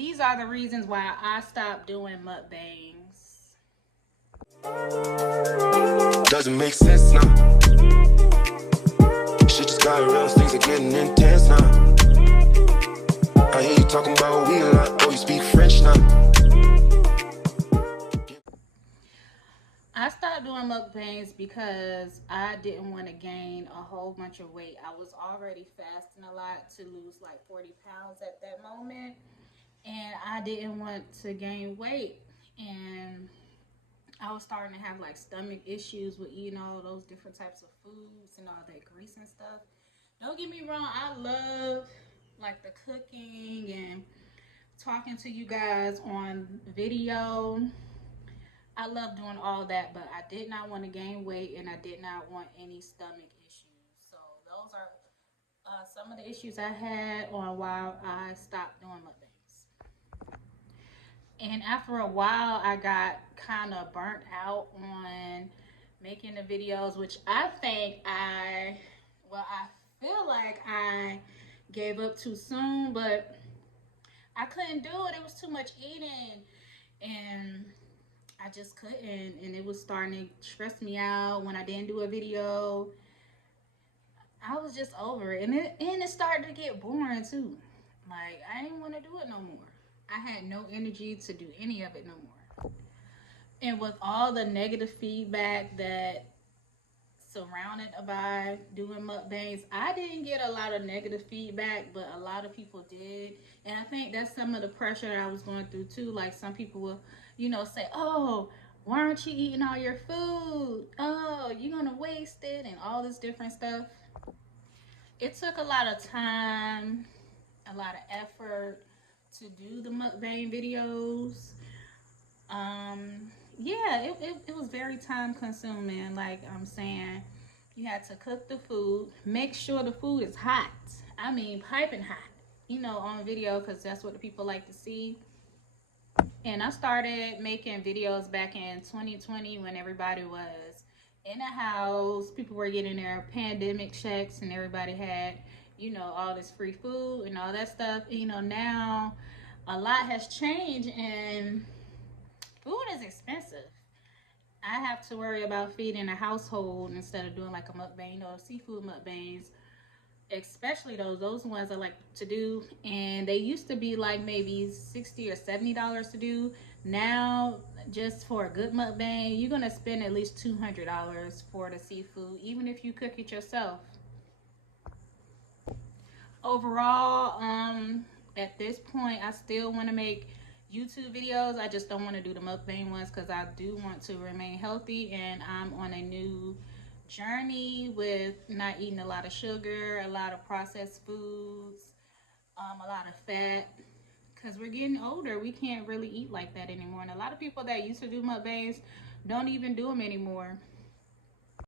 these are the reasons why I stopped doing mukbangs. Doesn't make sense now. Shit just got real, things are getting intense now. I hear you talking about we a lot, oh you speak French now. I stopped doing mukbangs because I didn't want to gain a whole bunch of weight. I was already fasting a lot to lose like 40 pounds at that moment, and I didn't want to gain weight. And I was starting to have like stomach issues with eating all those different types of foods and all that grease and stuff. Don't get me wrong, I love like the cooking and talking to you guys on video. I love doing all that, but I did not want to gain weight and I did not want any stomach issues. So those are some of the issues I had on why I stopped doing mukbangs. And after a while, I got kind of burnt out on making the videos, which I feel like I gave up too soon, but I couldn't do it. It was too much eating, and I just couldn't, and it was starting to stress me out when I didn't do a video. I was just over it, and it started to get boring too. Like, I didn't want to do it no more. I had no energy to do any of it no more. And with all the negative feedback that surrounded by doing mukbangs, I didn't get a lot of negative feedback, but a lot of people did. And I think that's some of the pressure that I was going through too. Like, some people will, say, oh, why aren't you eating all your food? Oh, you're gonna waste it, and all this different stuff. It took a lot of time, a lot of effort to do the mukbang videos. Yeah, it was very time consuming. Like I'm saying, you had to cook the food, make sure the food is hot. I mean, piping hot, on video, because that's what the people like to see. And I started making videos back in 2020 when everybody was in the house. People were getting their pandemic checks and everybody had, all this free food and all that stuff. Now a lot has changed and food is expensive. I have to worry about feeding a household instead of doing like a mukbang, seafood mukbangs. Especially those ones I like to do, and they used to be like maybe $60 or $70 to do. Now, just for a good mukbang, you're gonna spend at least $200 for the seafood, even if you cook it yourself. Overall, at this point, I still want to make YouTube videos. I just don't want to do the mukbang ones because I do want to remain healthy, and I'm on a new journey with not eating a lot of sugar, a lot of processed foods, a lot of fat, because we're getting older. We can't really eat like that anymore, and a lot of people that used to do mukbangs don't even do them anymore.